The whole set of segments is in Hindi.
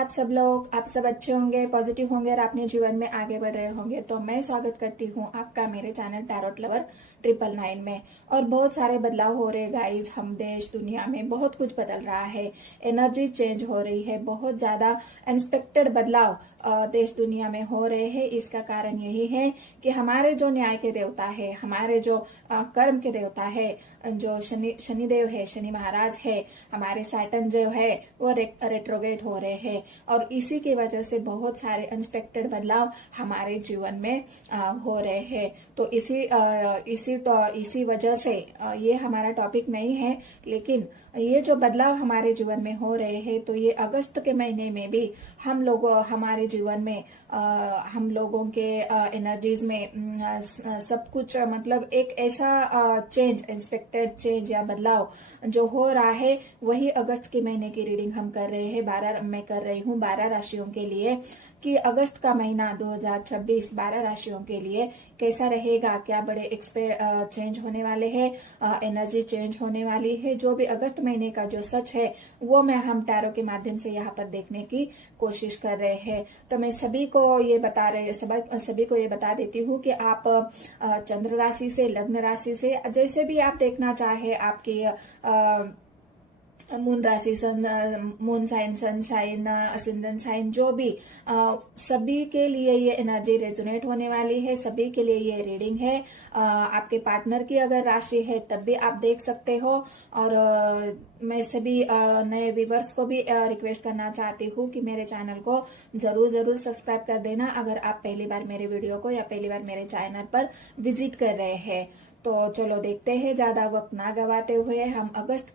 आप सब लोग, आप सब अच्छे होंगे, पॉजिटिव होंगे और अपने जीवन में आगे बढ़ रहे होंगे। तो मैं स्वागत करती हूँ आपका मेरे चैनल टैरोट लवर 999 में। और बहुत सारे बदलाव हो रहे गाइस, हम देश दुनिया में बहुत कुछ बदल रहा है, एनर्जी चेंज हो रही है, बहुत ज्यादा अनएक्सपेक्टेड बदलाव देश दुनिया में हो रहे हैं। इसका कारण यही है कि हमारे जो न्याय के देवता है, हमारे जो कर्म के देवता है, जो शनिदेव है, शनि महाराज है, हमारे सैटर्न जो है वो रेट्रोग्रेड हो रहे हैं। और इसी की वजह से बहुत सारे अनएक्सपेक्टेड बदलाव हमारे जीवन में हो रहे हैं। तो इसी वजह से ये हमारा टॉपिक नहीं है, लेकिन ये जो बदलाव हमारे जीवन में हो रहे हैं, तो ये अगस्त के महीने में भी हम लोग हमारे जीवन में हम लोगों के एनर्जीज में सब कुछ मतलब एक ऐसा चेंज, अनएक्सपेक्टेड चेंज या बदलाव जो हो रहा है, वही अगस्त के महीने की रीडिंग हम कर रहे हैं। मैं कर रही हूँ 12 राशियों के लिए कि अगस्त का महीना 2026 12 राशियों के लिए कैसा रहेगा, क्या बड़े चेंज होने वाले हैं, एनर्जी चेंज होने वाली है। जो भी अगस्त महीने का जो सच है वो मैं हम टैरो के माध्यम से यहाँ पर देखने की कोशिश कर रहे हैं। तो मैं सभी को ये बता देती हूँ कि आप चंद्र राशि से, लग्न राशि से, जैसे भी आप देखना चाहे, आपकी मून राशि, moon sign, sun sign, ascendant sign, जो भी सभी के लिए ये एनर्जी रेजोनेट होने वाली है, सभी के लिए ये रीडिंग है। आपके पार्टनर की अगर राशि है तब भी आप देख सकते हो। और मैं सभी नए व्यूवर्स को भी रिक्वेस्ट करना चाहती हूँ कि मेरे चैनल को जरूर सब्सक्राइब कर देना अगर आप पहली बार मेरे वीडियो को या पहली बार मेरे चैनल पर विजिट कर रहे हैं। तो चलो देखते हैं, ज्यादा वक्त ना गवाते हुए हम अगस्त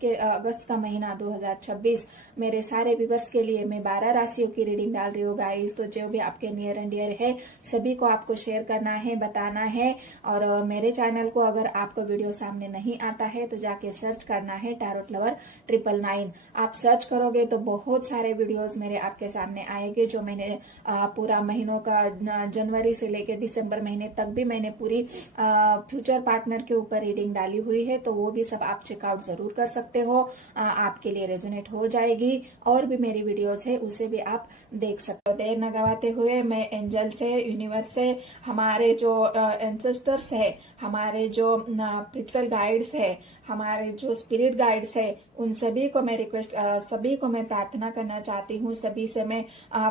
का महीना 2026 मेरे सारे व्यूवर्स के लिए मैं 12 राशियों की रीडिंग डाल रही हूँ गाइस। तो जो भी आपके नियर एंड डियर है सभी को आपको शेयर करना है, बताना है। और मेरे चैनल को अगर आपको वीडियो सामने नहीं आता है तो जाके सर्च करना है टैरोट लवर 999। आप सर्च करोगे तो बहुत सारे वीडियोस मेरे आपके सामने आएंगे, जो मैंने पूरा महीनों का जनवरी से लेकर दिसंबर महीने तक भी मैंने पूरी फ्यूचर पार्टनर के ऊपर रीडिंग डाली हुई है। तो वो भी सब आप चेकआउट जरूर कर सकते हो, आपके लिए रेजोनेट हो जाएगी। और भी मेरी वीडियोस है उसे भी आप देख सकते हो। देर न गवाते हुए मैं एंजल से, यूनिवर्स से, हमारे जो एंसेस्टर्स है, हमारे जो स्पिरिचुअल गाइड्स है, हमारे जो स्पिरिट गाइड्स है, उन सभी को मैं सभी को मैं प्रार्थना करना चाहती हूँ। सभी से मैं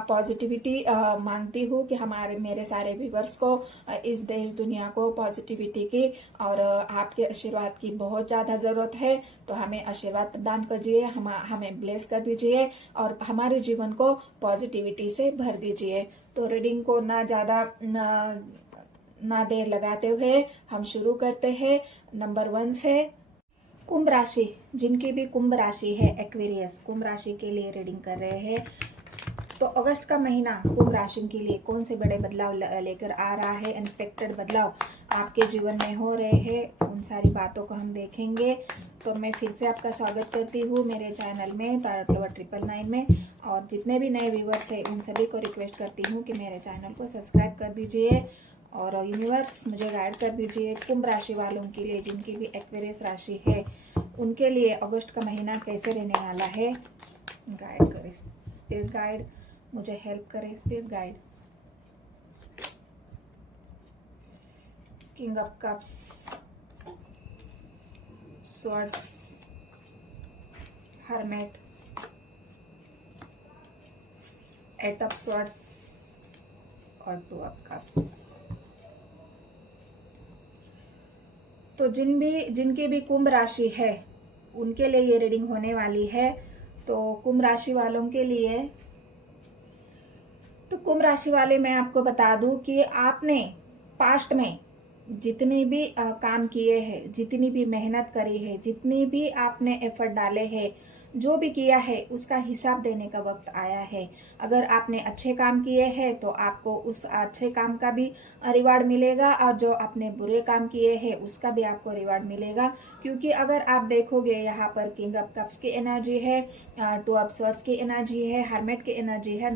पॉजिटिविटी मांगती हूँ कि मेरे सारे व्यूवर्स को, इस देश दुनिया को पॉजिटिविटी की और आपके आशीर्वाद की बहुत ज्यादा जरूरत है। तो हमें आशीर्वाद प्रदान कीजिए, हमें ब्लेस कर दीजिए और हमारे जीवन को पॉजिटिविटी से भर दीजिए। तो रीडिंग को ना देर लगाते हुए हम शुरू करते हैं। नंबर 1 से कुंभ राशि, जिनकी भी कुंभ राशि है, एक्वेरियस कुंभ राशि के लिए रीडिंग कर रहे हैं। तो अगस्त का महीना कुंभ राशि के लिए कौन से बड़े बदलाव लेकर आ रहा है, अनएक्सपेक्टेड बदलाव आपके जीवन में हो रहे हैं, उन सारी बातों को हम देखेंगे। तो मैं फिर से आपका स्वागत करती हूँ मेरे चैनल में टैरोट लवर 999 में। और जितने भी नए व्यूवर्स हैं उन सभी को रिक्वेस्ट करती हूँ कि मेरे चैनल को सब्सक्राइब कर दीजिए और यूनिवर्स मुझे गाइड कर दीजिए कुंभ राशि वालों के लिए, जिनकी भी एक्वेरियस राशि है, उनके लिए अगस्त का महीना कैसे रहने वाला है। गाइड करें स्पिरिट गाइड, मुझे हेल्प करें spirit guide. King of cups, swords, hermit, eight of swords और 2 ऑफ कप्स। तो जिनकी भी कुंभ राशि है उनके लिए ये रीडिंग होने वाली है। तो कुंभ राशि वालों के लिए, तो कुंभ राशि वाले मैं आपको बता दूं कि आपने पास्ट में जितने भी काम किए हैं, जितनी भी मेहनत करी है, जितनी भी आपने एफर्ट डाले हैं, जो भी किया है उसका हिसाब देने का वक्त आया है। अगर आपने अच्छे काम किए हैं तो आपको उस अच्छे काम का भी रिवार्ड मिलेगा, और जो आपने बुरे काम किए हैं उसका भी आपको रिवार्ड मिलेगा। क्योंकि अगर आप देखोगे यहाँ पर किंग ऑफ कप्स की एनर्जी है, 2 ऑफ स्वॉर्ड्स की एनर्जी है, हर्मेट की एनर्जी है,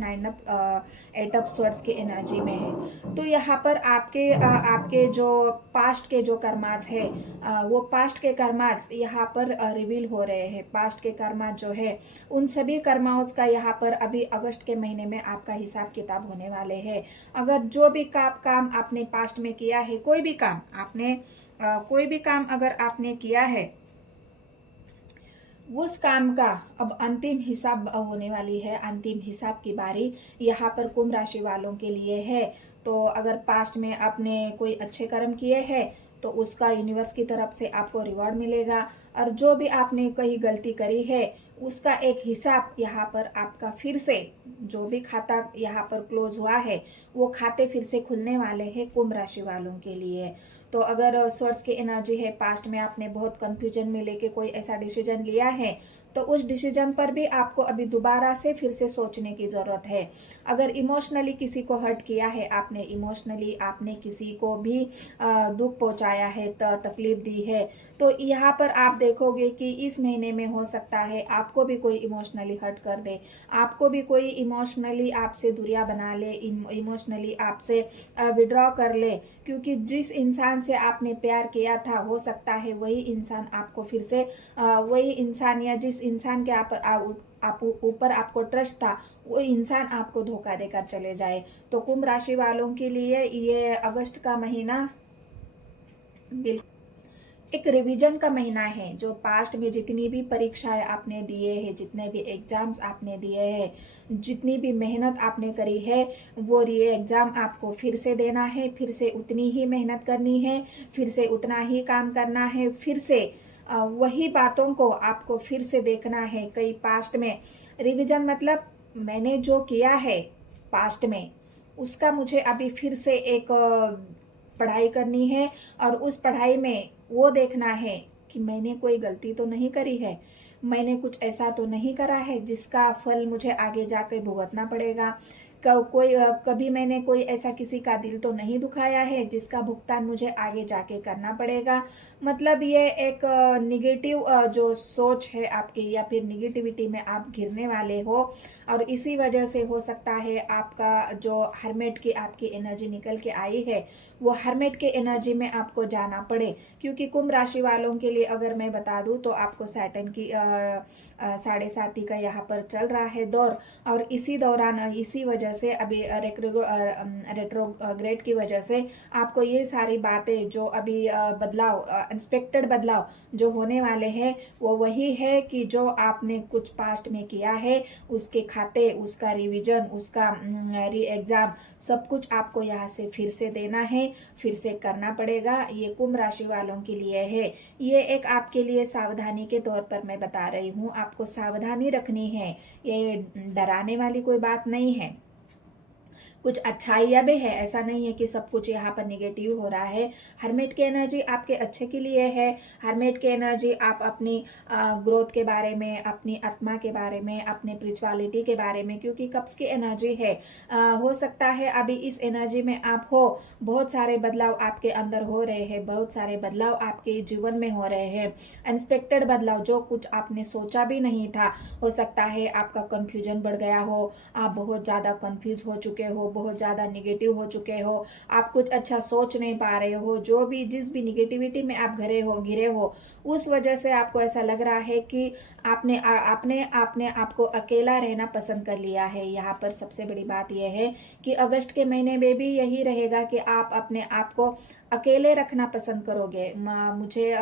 8 ऑफ स्वॉर्ड्स की एनर्जी में है। तो यहाँ पर आपके जो पास्ट के जो कर्मास है, वो पास्ट के कर्मास यहाँ पर रिवील हो रहे हैं। पास्ट के कर्मा कर्मा जो है, उन सभी कर्माओं का यहाँ पर अभी अगस्त के महीने में आपका हिसाब किताब होने वाले हैं। अगर जो भी काम आपने पास्ट में किया है, कोई भी काम अगर आपने किया है, उस काम का अब अंतिम हिसाब होने वाली है। अंतिम हिसाब की बारी यहाँ पर कुंभ राशि वालों के लिए है। तो अगर पास्ट में आपने कोई अच्छे कर्म किए हैं तो उसका यूनिवर्स की तरफ से आपको रिवॉर्ड मिलेगा, और जो भी आपने कहीं गलती करी है उसका एक हिसाब यहाँ पर आपका फिर से, जो भी खाता यहाँ पर क्लोज हुआ है वो खाते फिर से खुलने वाले हैं कुंभ राशि वालों के लिए। तो अगर सोर्स की एनर्जी है, पास्ट में आपने बहुत कंफ्यूजन में लेके कोई ऐसा डिसीजन लिया है तो उस डिसीजन पर भी आपको अभी दोबारा से फिर से सोचने की जरूरत है। अगर इमोशनली किसी को हर्ट किया है आपने, इमोशनली आपने किसी को भी दुख पहुंचाया है, तकलीफ दी है, तो यहाँ पर आप देखोगे कि इस महीने में हो सकता है आपको भी कोई इमोशनली हर्ट कर दे, आपको भी कोई इमोशनली आपसे दूरियां बना ले, इमोशनली आपसे विड्रॉ कर ले, क्योंकि जिस इंसान से आपने प्यार किया था हो सकता है वही इंसान आपको फिर से वही इंसान या जिस इंसान के आप ऊपर आपको ट्रस्ट था वो इंसान आपको धोखा देकर चले जाए। तो कुंभ राशि वालों के लिए ये अगस्त का महीना बिल्कुल एक रिवीजन का महीना है। जो पास्ट में जितनी भी परीक्षाएं आपने दिए हैं, जितने भी एग्जाम्स आपने दिए हैं, जितनी भी मेहनत आपने करी है, वो ये एग्जाम आपको फिर से देना है, फिर से उतनी ही मेहनत करनी है, फिर से उतना ही काम करना है, फिर से वही बातों को आपको फिर से देखना है। कई पास्ट में रिवीजन मतलब मैंने जो किया है पास्ट में उसका मुझे अभी फिर से एक पढ़ाई करनी है, और उस पढ़ाई में वो देखना है कि मैंने कोई गलती तो नहीं करी है, मैंने कुछ ऐसा तो नहीं करा है जिसका फल मुझे आगे जाकर भुगतना पड़ेगा, कभी मैंने कोई ऐसा किसी का दिल तो नहीं दुखाया है जिसका भुगतान मुझे आगे जाके करना पड़ेगा। मतलब ये एक निगेटिव जो सोच है आपकी, या फिर निगेटिविटी में आप घिरने वाले हो, और इसी वजह से हो सकता है आपका जो हर्मेट की आपकी एनर्जी निकल के आई है वो हर्मेट के एनर्जी में आपको जाना पड़े। क्योंकि कुंभ राशि वालों के लिए अगर मैं बता दूं तो आपको सैटर्न की 7.5 का यहाँ पर चल रहा है दौर, और इसी दौरान इसी वजह से अभी रेट्रोग्रेड की वजह से आपको ये सारी बातें जो अभी बदलाव, अनएक्सपेक्टेड बदलाव जो होने वाले हैं वो वही है कि जो आपने कुछ पास्ट में किया है उसके खाते, उसका रिवीजन, उसका री एग्जाम सब कुछ आपको यहाँ से फिर से देना है, फिर से करना पड़ेगा। ये कुंभ राशि वालों के लिए है। ये एक आपके लिए सावधानी के तौर पर मैं बता रही हूँ, आपको सावधानी रखनी है, ये डराने वाली कोई बात नहीं है। कुछ अच्छाइयाँ भी है, ऐसा नहीं है कि सब कुछ यहाँ पर निगेटिव हो रहा है। हर्मेट की एनर्जी आपके अच्छे के लिए है। हर्मेट की एनर्जी आप अपनी ग्रोथ के बारे में, अपनी आत्मा के बारे में, अपने स्पिरिचुअलिटी के बारे में, क्योंकि कब्ज की एनर्जी है, हो सकता है अभी इस एनर्जी में आप हो, बहुत सारे बदलाव आपके अंदर हो रहे हैं, बहुत सारे बदलाव आपके जीवन में हो रहे हैं, अनएक्सपेक्टेड बदलाव जो कुछ आपने सोचा भी नहीं था। हो सकता है आपका कंफ्यूजन बढ़ गया हो, आप बहुत ज़्यादा कंफ्यूज हो चुके हो, बहुत ज़्यादा निगेटिव हो चुके हो, आप कुछ अच्छा सोच नहीं पा रहे हो, जो भी जिस भी निगेटिविटी में आप घिरे हो उस वजह से आपको ऐसा लग रहा है कि आपने आपको अकेला रहना पसंद कर लिया है। यहाँ पर सबसे बड़ी बात यह है कि अगस्त के महीने में भी यही रहेगा कि आप अपने आप को अकेले रखना पसंद करोगे। मुझे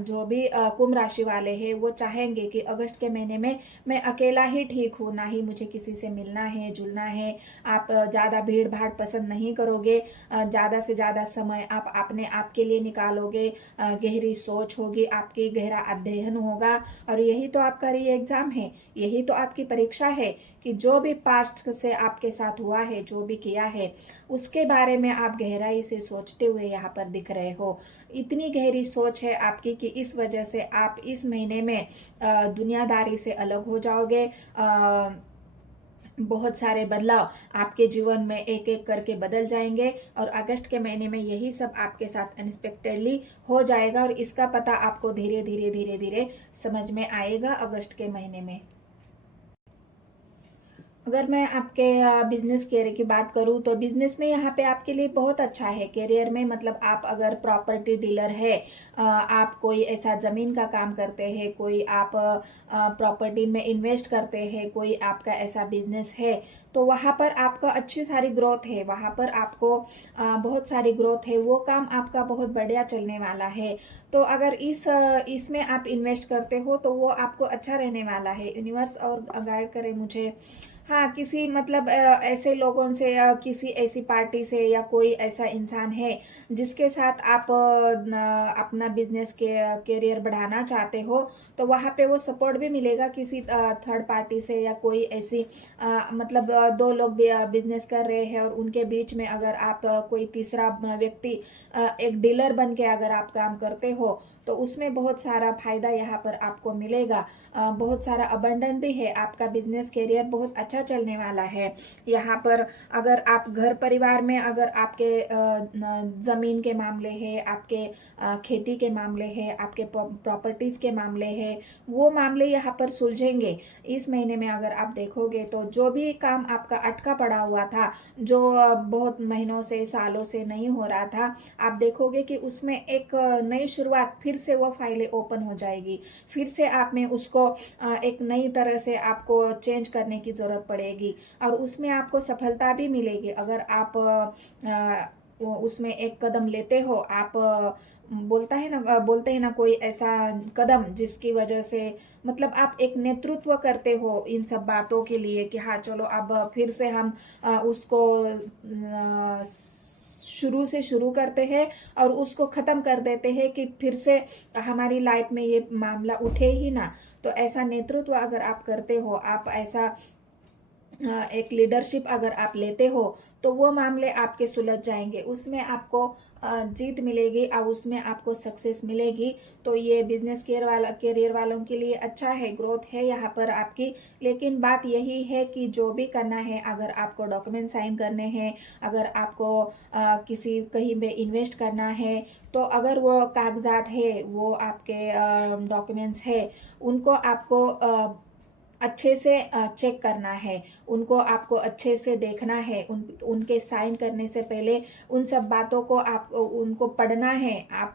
जो भी कुंभ राशि वाले हैं वो चाहेंगे कि अगस्त के महीने में मैं अकेला ही ठीक हूँ, ना ही मुझे किसी से मिलना है, जुलना है। आप ज़्यादा भीड़ भाड़ पसंद नहीं करोगे, ज़्यादा से ज़्यादा समय आप अपने आप के लिए निकालोगे, गहरी सोच होगी आपकी, गहरा अध्ययन होगा, और यही तो आपका री एग्जाम है, यही तो आपकी परीक्षा है कि जो भी पास्ट से आपके साथ हुआ है, जो भी किया है उसके बारे में आप गहराई से सोचते हुए यहाँ पर दिख रहे हो। इतनी गहरी सोच है आपकी कि इस वजह से आप इस महीने में दुनियादारी से अलग हो जाओगे। बहुत सारे बदलाव आपके जीवन में एक एक करके बदल जाएंगे, और अगस्त के महीने में यही सब आपके साथ अनएक्सपेक्टेडली हो जाएगा, और इसका पता आपको धीरे धीरे समझ में आएगा अगस्त के महीने में। अगर मैं आपके बिजनेस करियर की बात करूं तो बिजनेस में यहाँ पे आपके लिए बहुत अच्छा है करियर में। मतलब आप अगर प्रॉपर्टी डीलर है, आप कोई ऐसा जमीन का काम करते हैं, कोई आप प्रॉपर्टी में इन्वेस्ट करते हैं, कोई आपका ऐसा बिजनेस है, तो वहाँ पर आपका अच्छी सारी ग्रोथ है, वहाँ पर आपको बहुत सारी ग्रोथ है, वो काम आपका बहुत बढ़िया चलने वाला है। तो अगर इसमें आप इन्वेस्ट करते हो तो वो आपको अच्छा रहने वाला है। यूनिवर्स और गाइड करे मुझे, हाँ, किसी मतलब ऐसे लोगों से या किसी ऐसी पार्टी से या कोई ऐसा इंसान है जिसके साथ आप अपना बिजनेस के करियर बढ़ाना चाहते हो, तो वहाँ पे वो सपोर्ट भी मिलेगा किसी थर्ड पार्टी से, या कोई ऐसी मतलब दो लोग बिजनेस कर रहे हैं और उनके बीच में अगर आप कोई तीसरा व्यक्ति एक डीलर बन के अगर आप काम करते हो, तो उसमें बहुत सारा फायदा यहाँ पर आपको मिलेगा। बहुत सारा अबंडन भी है, आपका बिजनेस करियर बहुत अच्छा चलने वाला है। यहाँ पर अगर आप घर परिवार में अगर आपके जमीन के मामले है, आपके खेती के मामले है, आपके प्रॉपर्टीज के मामले है, वो मामले यहाँ पर सुलझेंगे। इस महीने में अगर आप देखोगे तो जो भी काम आपका अटका पड़ा हुआ था, जो बहुत महीनों से सालों से नहीं हो रहा था, आप देखोगे कि उसमें एक नई शुरुआत, फिर से वो फाइलें ओपन हो जाएगी, फिर से आप में उसको एक नई तरह से आपको चेंज करने की जरूरत पड़ेगी और उसमें आपको सफलता भी मिलेगी। अगर आप उसमें एक कदम लेते हो, आप बोलते हैं ना कोई ऐसा कदम जिसकी वजह से मतलब आप एक नेतृत्व करते हो इन सब बातों के लिए कि हाँ चलो अब फिर से हम उसको शुरू से शुरू करते हैं और उसको ख़त्म कर देते हैं कि फिर से हमारी लाइफ में ये मामला उठे ही ना। तो ऐसा नेतृत्व अगर आप करते हो, आप ऐसा एक लीडरशिप अगर आप लेते हो, तो वो मामले आपके सुलझ जाएंगे, उसमें आपको जीत मिलेगी और उसमें आपको सक्सेस मिलेगी। तो ये बिजनेस करियर वालों के लिए अच्छा है, ग्रोथ है यहाँ पर आपकी। लेकिन बात यही है कि जो भी करना है, अगर आपको डॉक्यूमेंट साइन करने हैं, अगर आपको किसी कहीं पे इन्वेस्ट करना है, तो अगर वो कागजात है, वो आपके डॉक्यूमेंट्स है, उनको आपको अच्छे से चेक करना है, उनको आपको अच्छे से देखना है। उनके साइन करने से पहले उन सब बातों को आप उनको पढ़ना है। आप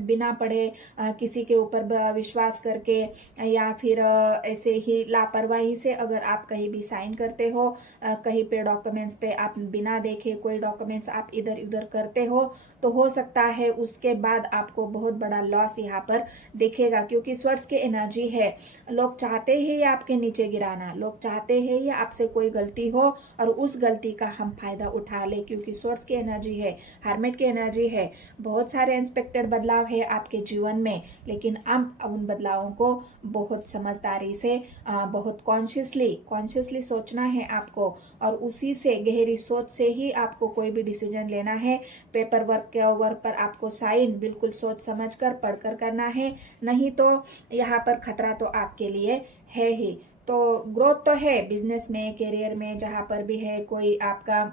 बिना पढ़े किसी के ऊपर विश्वास करके या फिर ऐसे ही लापरवाही से अगर आप कहीं भी साइन करते हो, कहीं पे डॉक्यूमेंट्स पे आप बिना देखे कोई डॉक्यूमेंट्स आप इधर उधर करते हो, तो हो सकता है उसके बाद आपको बहुत बड़ा लॉस यहाँ पर दिखेगा। क्योंकि स्वर्ड्स की एनर्जी है, लोग चाहते हैं आपके नीचे गिराना, लोग चाहते हैं ये आपसे कोई गलती हो और उस गलती का हम फायदा उठा ले। क्योंकि सोर्स की एनर्जी है, हर्मिट की एनर्जी है, बहुत सारे अनएक्सपेक्टेड बदलाव है आपके जीवन में, लेकिन अब उन बदलावों को बहुत समझदारी से बहुत कॉन्शियसली सोचना है आपको, और उसी से गहरी सोच से ही आपको कोई भी डिसीजन लेना है। पेपर वर्क के ओवर पर आपको साइन बिल्कुल सोच समझ कर पढ़कर करना है, नहीं तो यहाँ पर खतरा तो आपके लिए है ही। तो ग्रोथ तो है बिजनेस में, करियर में, जहाँ पर भी है। कोई आपका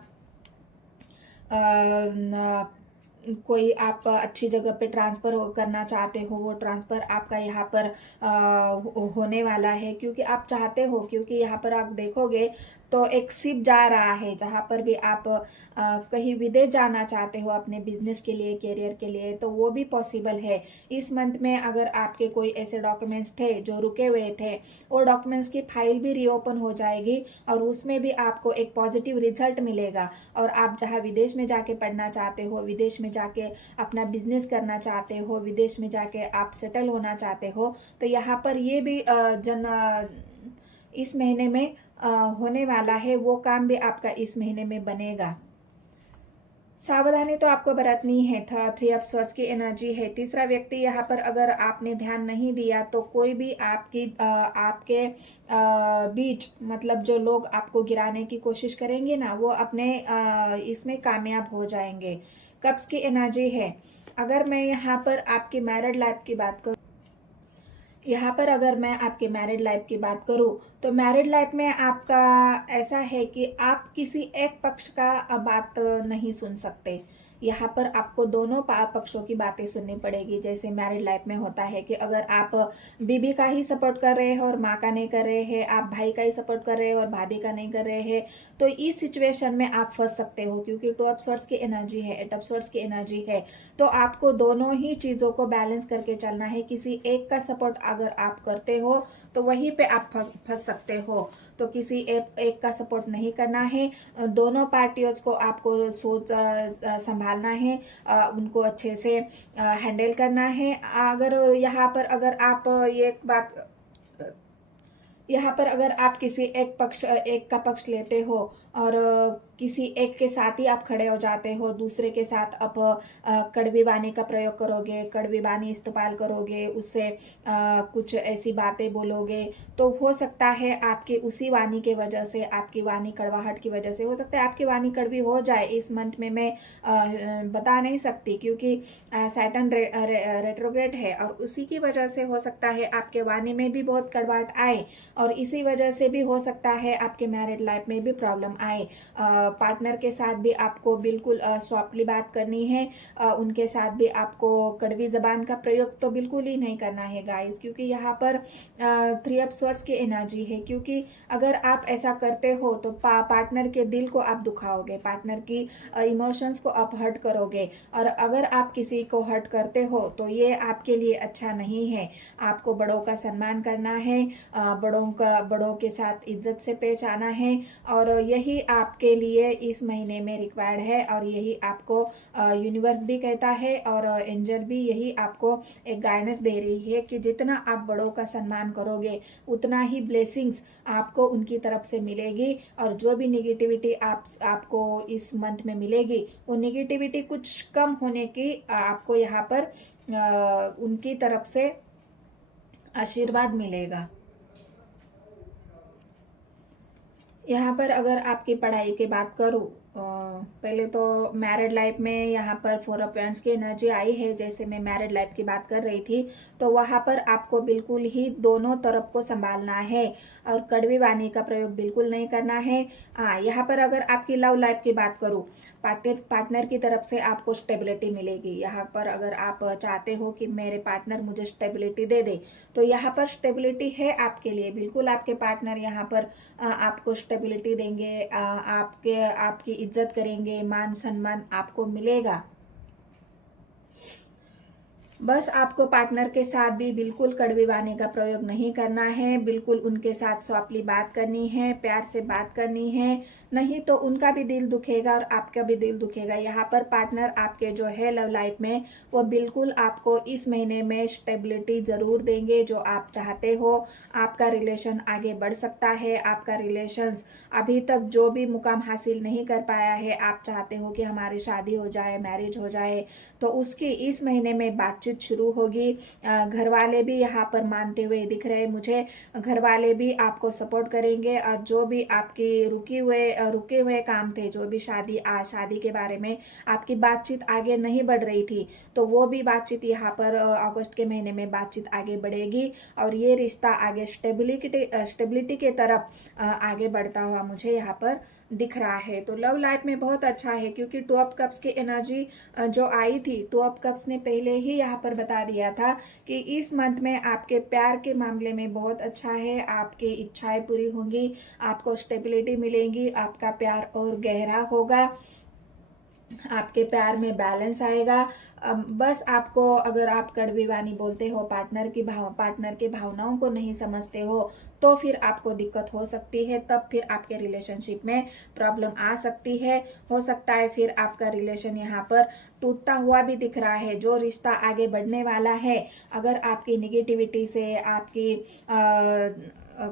कोई आप अच्छी जगह पे ट्रांसफ़र करना चाहते हो, वो ट्रांसफ़र आपका यहाँ पर होने वाला है, क्योंकि आप चाहते हो। क्योंकि यहाँ पर आप देखोगे तो एक शिप जा रहा है, जहाँ पर भी आप कहीं विदेश जाना चाहते हो अपने बिजनेस के लिए, करियर के लिए, तो वो भी पॉसिबल है। इस मंथ में अगर आपके कोई ऐसे डॉक्यूमेंट्स थे जो रुके हुए थे, वो डॉक्यूमेंट्स की फाइल भी रीओपन हो जाएगी और उसमें भी आपको एक पॉजिटिव रिजल्ट मिलेगा। और आप जहाँ विदेश में जाके पढ़ना चाहते हो, विदेश में जाके अपना बिजनेस करना चाहते हो, विदेश में जाके आप सेटल होना चाहते हो, तो यहाँ पर ये भी इस महीने में होने वाला है। वो काम भी आपका इस महीने में बनेगा। सावधानी तो आपको बरतनी है। 3 ऑफ स्वॉर्ड्स की एनर्जी है। तीसरा व्यक्ति यहाँ पर अगर आपने ध्यान नहीं दिया, तो कोई भी आपके बीच मतलब जो लोग आपको गिराने की कोशिश करेंगे ना, वो अपने इसमें कामयाब हो जाएंगे। कप्स की एनर्जी है। अगर मैं यहाँ पर आपकी मैरिड लाइफ की बात करूँ, यहाँ पर अगर मैं आपके मैरिड लाइफ की बात करूँ, तो मैरिड लाइफ में आपका ऐसा है कि आप किसी एक पक्ष का बात नहीं सुन सकते। यहाँ पर आपको दोनों पक्षों की बातें सुननी पड़ेगी। जैसे मैरिड लाइफ में होता है कि अगर आप बीबी का ही सपोर्ट कर रहे हैं और माँ का नहीं कर रहे हैं, आप भाई का ही सपोर्ट कर रहे हैं और भाभी का नहीं कर रहे हैं, तो इस सिचुएशन में आप फंस सकते हो, क्योंकि 2 ऑफ स्वॉर्ड्स की एनर्जी है, 8 ऑफ स्वॉर्ड्स की एनर्जी है। तो आपको दोनों ही चीज़ों को बैलेंस करके चलना है। किसी एक का सपोर्ट अगर आप करते हो तो वहीं पे आप फंस सकते हो। तो किसी एक का सपोर्ट नहीं करना है। दोनों पार्टियों को आपको सोच संभालना है, उनको अच्छे से हैंडल करना है। अगर यहाँ पर अगर आप एक बात यहाँ पर अगर आप किसी एक का पक्ष लेते हो और किसी एक के साथ ही आप खड़े हो जाते हो, दूसरे के साथ आप कड़वी वाणी का प्रयोग करोगे, कड़वी वाणी इस्तेमाल करोगे, उससे कुछ ऐसी बातें बोलोगे, तो हो सकता है आपकी उसी वाणी के वजह से, आपकी वाणी कड़वाहट की वजह से हो सकता है आपकी वाणी कड़वी हो जाए इस मंथ में। मैं बता नहीं सकती, क्योंकि सैटर्न रेट्रोग्रेड है और उसी की वजह से हो सकता है आपके वाणी में भी बहुत कड़वाहट आए, और इसी वजह से भी हो सकता है आपके मैरिड लाइफ में भी प्रॉब्लम आए। पार्टनर के साथ भी आपको बिल्कुल सॉफ्टली बात करनी है, उनके साथ भी आपको कड़वी जबान का प्रयोग तो बिल्कुल ही नहीं करना है गाइस, क्योंकि यहाँ पर 3 ऑफ स्वॉर्ड्स की एनर्जी है। क्योंकि अगर आप ऐसा करते हो तो पार्टनर के दिल को आप दुखाओगे, पार्टनर की इमोशंस को आप हर्ट करोगे, और अगर आप किसी को हर्ट करते हो तो ये आपके लिए अच्छा नहीं है। आपको बड़ों का सम्मान करना है, बड़ों के साथ इज्जत से पेश आना है, और यही आपके लिए इस महीने में रिक्वायर्ड है, और यही आपको यूनिवर्स भी कहता है और एंजल भी यही आपको एक गाइडेंस दे रही है कि जितना आप बड़ों का सम्मान करोगे उतना ही ब्लेसिंग्स आपको उनकी तरफ से मिलेगी, और जो भी निगेटिविटी आपको इस मंथ में मिलेगी वो निगेटिविटी कुछ कम होने की आपको यहाँ पर उनकी तरफ से आशीर्वाद मिलेगा। यहाँ पर अगर आपकी पढ़ाई की बात करूँ, पहले तो मैरिड लाइफ में यहाँ पर 4 ऑफ वांड्स की एनर्जी आई है। जैसे मैं मैरिड लाइफ की बात कर रही थी, तो वहाँ पर आपको बिल्कुल ही दोनों तरफ को संभालना है और कड़वी वाणी का प्रयोग बिल्कुल नहीं करना है। हाँ, यहाँ पर अगर आपकी लव लाइफ की बात करूँ, पार्टनर की तरफ से आपको स्टेबिलिटी मिलेगी। यहाँ पर अगर आप चाहते हो कि मेरे पार्टनर मुझे स्टेबिलिटी दे दे, तो यहाँ पर स्टेबिलिटी है आपके लिए। बिल्कुल आपके पार्टनर यहाँ पर आपको स्टेबिलिटी देंगे, आपकी इज्जत करेंगे, मान सम्मान आपको मिलेगा। बस आपको पार्टनर के साथ भी बिल्कुल कड़वी वाणी का प्रयोग नहीं करना है, बिल्कुल उनके साथ सॉफ्टली बात करनी है, प्यार से बात करनी है, नहीं तो उनका भी दिल दुखेगा और आपका भी दिल दुखेगा। यहाँ पर पार्टनर आपके जो है लव लाइफ में, वो बिल्कुल आपको इस महीने में स्टेबिलिटी जरूर देंगे जो आप चाहते हो। आपका रिलेशन आगे बढ़ सकता है, आपका रिलेशंस अभी तक जो भी मुकाम हासिल नहीं कर पाया है, आप चाहते हो कि हमारी शादी हो जाए, मैरिज हो जाए, तो उसकी इस महीने में बातचीत शुरू होगी। घर वाले भी यहाँ पर मानते हुए दिख रहे हैं मुझे, घर वाले भी आपको सपोर्ट करेंगे, और जो भी आपकी रुके हुए काम थे, जो भी शादी के बारे में आपकी बातचीत आगे नहीं बढ़ रही थी, तो वो भी बातचीत यहाँ पर अगस्त के महीने में बातचीत आगे बढ़ेगी, और ये रिश्ता आगे स्टेबिलिटी के तरफ आगे बढ़ता हुआ मुझे यहाँ पर दिख रहा है। तो लव लाइफ में बहुत अच्छा है, क्योंकि 2 ऑफ कप्स की एनर्जी जो आई थी, 2 ऑफ कप्स ने पहले ही यहाँ पर बता दिया था कि इस मंथ में आपके प्यार के मामले में बहुत अच्छा है, आपकी इच्छाएं पूरी होंगी, आपको स्टेबिलिटी मिलेगी, आपका प्यार और गहरा होगा, आपके प्यार में बैलेंस आएगा। बस आपको, अगर आप कड़वी वाणी बोलते हो, पार्टनर के भावनाओं को नहीं समझते हो, तो फिर आपको दिक्कत हो सकती है, तब फिर आपके रिलेशनशिप में प्रॉब्लम आ सकती है। हो सकता है फिर आपका रिलेशन यहाँ पर टूटता हुआ भी दिख रहा है। जो रिश्ता आगे बढ़ने वाला है, अगर आपकी निगेटिविटी से, आपकी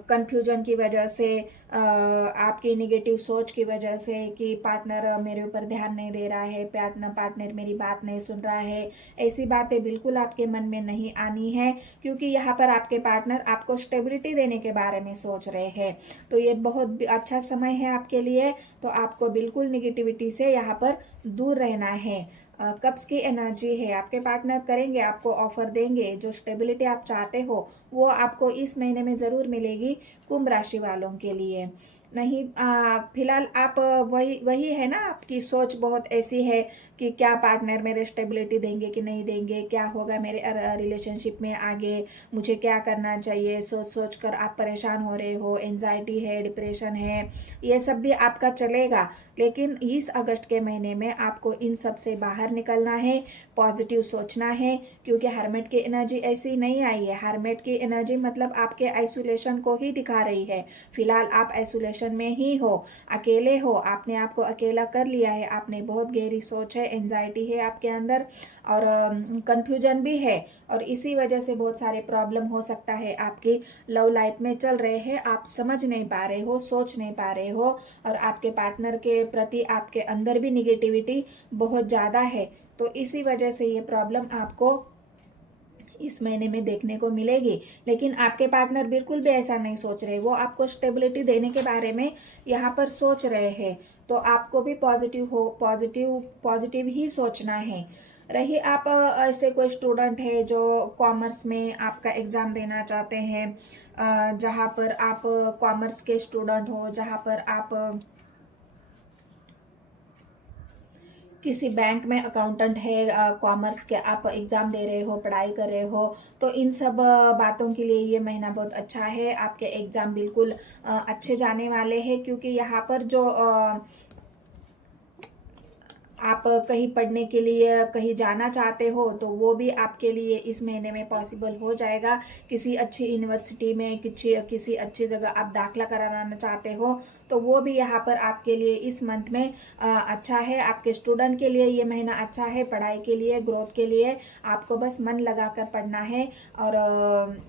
कंफ्यूजन की वजह से, आपकी निगेटिव सोच की वजह से कि पार्टनर मेरे ऊपर ध्यान नहीं दे रहा है, पार्टनर मेरी बात नहीं सुन रहा है, ऐसी बातें बिल्कुल आपके मन में नहीं आनी है, क्योंकि यहाँ पर आपके पार्टनर आपको स्टेबिलिटी देने के बारे में सोच रहे हैं। तो ये बहुत अच्छा समय है आपके लिए, तो आपको बिल्कुल निगेटिविटी से यहाँ पर दूर रहना है। कप्स की एनर्जी है, आपके पार्टनर करेंगे, आपको ऑफर देंगे, जो स्टेबिलिटी आप चाहते हो वो आपको इस महीने में ज़रूर मिलेगी। कुंभ राशि वालों के लिए। नहीं, फिलहाल आप वही वही है ना, आपकी सोच बहुत ऐसी है कि क्या पार्टनर मेरे स्टेबिलिटी देंगे कि नहीं देंगे, क्या होगा मेरे रिलेशनशिप में आगे, मुझे क्या करना चाहिए, सोच सोच कर आप परेशान हो रहे हो, एंजाइटी है, डिप्रेशन है, ये सब भी आपका चलेगा। लेकिन इस अगस्त के महीने में आपको इन सब से बाहर निकलना है, पॉजिटिव सोचना है, क्योंकि हर्मिट की एनर्जी ऐसी नहीं आई है। हर्मिट की एनर्जी मतलब आपके आइसोलेशन को ही दिखा रही है। फिलहाल आप आइसोलेशन में ही हो, अकेले हो, आपने आपको अकेला कर लिया है, आपने बहुत गहरी सोच है, एंजाइटी है आपके अंदर, और कंफ्यूजन भी है, और इसी वजह से बहुत सारे प्रॉब्लम हो सकता है आपकी लव लाइफ में चल रहे हैं। आप समझ नहीं पा रहे हो, सोच नहीं पा रहे हो, और आपके पार्टनर के प्रति आपके अंदर भी निगेटिविटी बहुत ज़्यादा है। तो इसी वजह से ये प्रॉब्लम आपको इस महीने में देखने को मिलेगी। लेकिन आपके पार्टनर बिल्कुल भी ऐसा नहीं सोच रहे, वो आपको स्टेबिलिटी देने के बारे में यहाँ पर सोच रहे हैं। तो आपको भी पॉजिटिव ही सोचना है। रही आप ऐसे कोई स्टूडेंट है जो कॉमर्स में आपका एग्ज़ाम देना चाहते हैं, जहाँ पर आप कॉमर्स के स्टूडेंट हो, जहाँ पर आप किसी बैंक में अकाउंटेंट है, कॉमर्स के आप एग्ज़ाम दे रहे हो, पढ़ाई कर रहे हो, तो इन सब बातों के लिए ये महीना बहुत अच्छा है। आपके एग्ज़ाम बिल्कुल अच्छे जाने वाले हैं, क्योंकि यहाँ पर जो आप कहीं पढ़ने के लिए कहीं जाना चाहते हो, तो वो भी आपके लिए इस महीने में पॉसिबल हो जाएगा। किसी अच्छी यूनिवर्सिटी में किसी अच्छी जगह आप दाखला कराना चाहते हो, तो वो भी यहाँ पर आपके लिए इस मंथ में अच्छा है। आपके स्टूडेंट के लिए ये महीना अच्छा है, पढ़ाई के लिए, ग्रोथ के लिए। आपको बस मन लगाकर पढ़ना है, और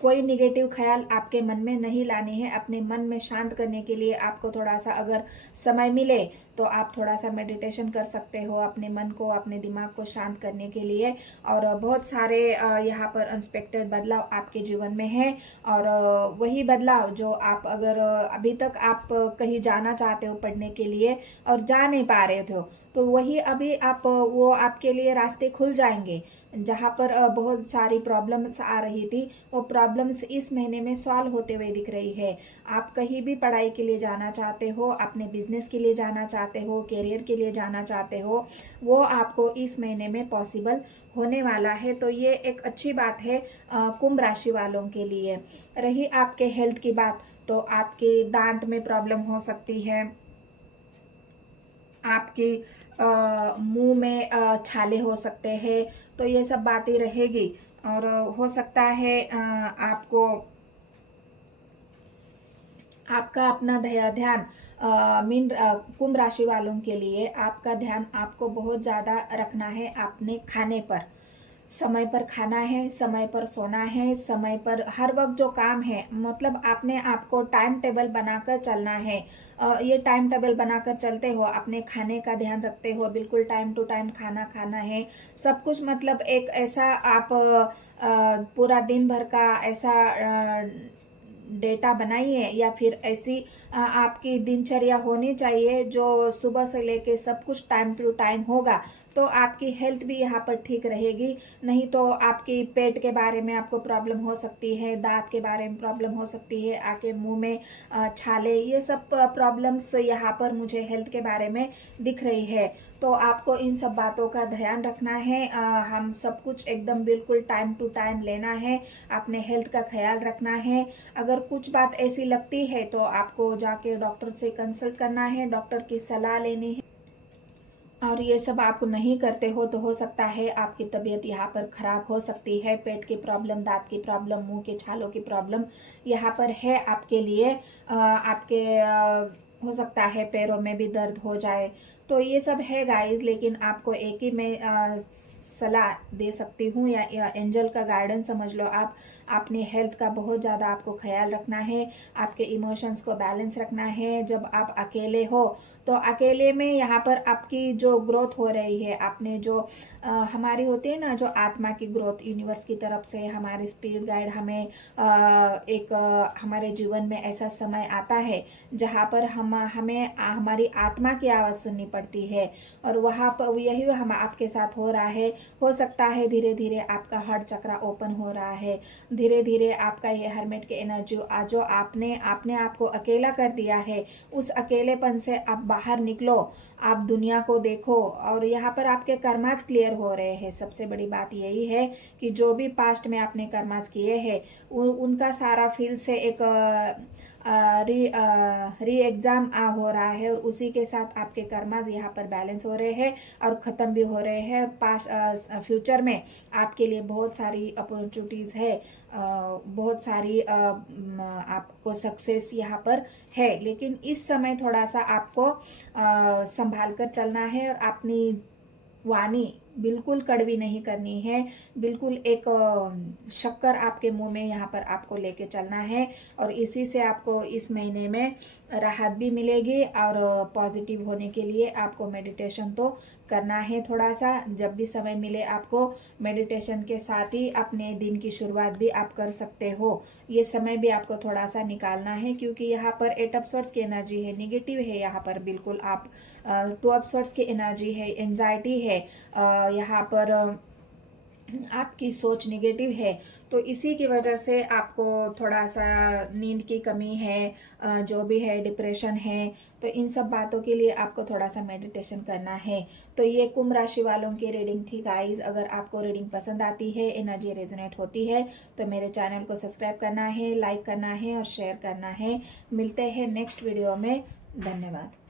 कोई निगेटिव ख्याल आपके मन में नहीं लाने हैं। अपने मन में शांत करने के लिए आपको थोड़ा सा अगर समय मिले तो आप थोड़ा सा मेडिटेशन कर सकते हो, अपने मन को, अपने दिमाग को शांत करने के लिए। और बहुत सारे यहाँ पर अनएक्सपेक्टेड बदलाव आपके जीवन में है, और वही बदलाव जो आप अगर अभी तक आप कहीं जाना चाहते हो पढ़ने के लिए और जा नहीं पा रहे थे, तो वही अभी आप वो आपके लिए रास्ते खुल जाएंगे। जहाँ पर बहुत सारी प्रॉब्लम्स आ रही थी, वो प्रॉब्लम्स इस महीने में सॉल्व होते हुए दिख रही है। आप कहीं भी पढ़ाई के लिए जाना चाहते हो, अपने बिजनेस के लिए जाना चाहते हो, करियर के लिए जाना चाहते हो, वो आपको इस महीने में पॉसिबल होने वाला है। तो ये एक अच्छी बात है कुंभ राशि वालों के लिए। रही आपके हेल्थ की बात, तो आपके दांत में प्रॉब्लम हो सकती है, आपके मुंह में छाले हो सकते हैं, तो ये सब बातें रहेगी। और हो सकता है आपको आपका अपना ध्यान कुंभ राशि वालों के लिए आपका ध्यान आपको बहुत ज़्यादा रखना है अपने खाने पर। समय पर खाना है, समय पर सोना है, समय पर हर वक्त जो काम है, मतलब आपने आपको टाइम टेबल बनाकर चलना है। ये टाइम टेबल बनाकर चलते हो, अपने खाने का ध्यान रखते हो, बिल्कुल टाइम टू टाइम खाना खाना है, सब कुछ। मतलब एक ऐसा आप पूरा दिन भर का ऐसा डेटा बनाइए, या फिर ऐसी आपकी दिनचर्या होनी चाहिए जो सुबह से लेके सब कुछ टाइम टू टाइम होगा, तो आपकी हेल्थ भी यहाँ पर ठीक रहेगी। नहीं तो आपकी पेट के बारे में आपको प्रॉब्लम हो सकती है, दांत के बारे में प्रॉब्लम हो सकती है, आपके मुंह में छाले, ये सब प्रॉब्लम्स यहाँ पर मुझे हेल्थ के बारे में दिख रही है। तो आपको इन सब बातों का ध्यान रखना है। हम सब कुछ एकदम बिल्कुल टाइम टू टाइम लेना है, अपने हेल्थ का ख्याल रखना है। अगर कुछ बात ऐसी लगती है तो आपको जाके डॉक्टर से कंसल्ट करना है, डॉक्टर की सलाह लेनी है। और ये सब आप नहीं करते हो तो हो सकता है आपकी तबीयत यहाँ पर खराब हो सकती है। पेट की प्रॉब्लम, दांत की प्रॉब्लम, मुंह के छालों की प्रॉब्लम यहाँ पर है आपके लिए। आपके हो सकता है पैरों में भी दर्द हो जाए, तो ये सब है गाइस। लेकिन आपको एक ही मैं सलाह दे सकती हूँ, या एंजल का गाइडेंस समझ लो आप। अपनी हेल्थ का बहुत ज़्यादा आपको ख्याल रखना है, आपके इमोशंस को बैलेंस रखना है। जब आप अकेले हो, तो अकेले में यहाँ पर आपकी जो ग्रोथ हो रही है, आपने जो हमारी होती है ना जो आत्मा की ग्रोथ, यूनिवर्स की तरफ से हमारे स्पिरिट गाइड हमें हमारे जीवन में ऐसा समय आता है जहाँ पर हम हमें हमारी आत्मा की आवाज़ सुननी पड़ती है, और वहाँ पर यही हम आपके साथ हो रहा है। हो सकता है धीरे धीरे आपका हार्ट चक्र ओपन हो रहा है, धीरे धीरे आपका ये हर्मिट के एनर्जी जो आपने आपको अकेला कर दिया है, उस अकेलेपन से आप बाहर निकलो, आप दुनिया को देखो। और यहाँ पर आपके कर्माज क्लियर हो रहे हैं। सबसे बड़ी बात यही है कि जो भी पास्ट में आपने कर्माज किए हैं उनका सारा फिर से एक री एग्जाम हो रहा है, और उसी के साथ आपके कर्माज यहाँ पर बैलेंस हो रहे हैं और ख़त्म भी हो रहे हैं। पास्ट फ्यूचर में आपके लिए बहुत सारी अपॉर्चुनिटीज़ है, बहुत सारी आपको सक्सेस यहाँ पर है। लेकिन इस समय थोड़ा सा आपको संभाल कर चलना है, और अपनी वाणी बिल्कुल कड़वी नहीं करनी है, बिल्कुल एक शक्कर आपके मुंह में यहाँ पर आपको लेके चलना है। और इसी से आपको इस महीने में राहत भी मिलेगी, और पॉजिटिव होने के लिए आपको मेडिटेशन तो करना है। थोड़ा सा जब भी समय मिले आपको मेडिटेशन के साथ ही अपने दिन की शुरुआत भी आप कर सकते हो। ये समय भी आपको थोड़ा सा निकालना है, क्योंकि यहाँ पर 8 ऑफ सॉर्ड्स की एनर्जी है, निगेटिव है यहाँ पर बिल्कुल। आप 2 ऑफ सॉर्ड्स की एनर्जी है, एंजाइटी है, यहाँ पर आपकी सोच निगेटिव है। तो इसी की वजह से आपको थोड़ा सा नींद की कमी है, जो भी है डिप्रेशन है, तो इन सब बातों के लिए आपको थोड़ा सा मेडिटेशन करना है। तो ये कुंभ राशि वालों की रीडिंग थी गाइज। अगर आपको रीडिंग पसंद आती है, एनर्जी रेजोनेट होती है, तो मेरे चैनल को सब्सक्राइब करना है, लाइक करना है और शेयर करना है। मिलते हैं नेक्स्ट वीडियो में। धन्यवाद।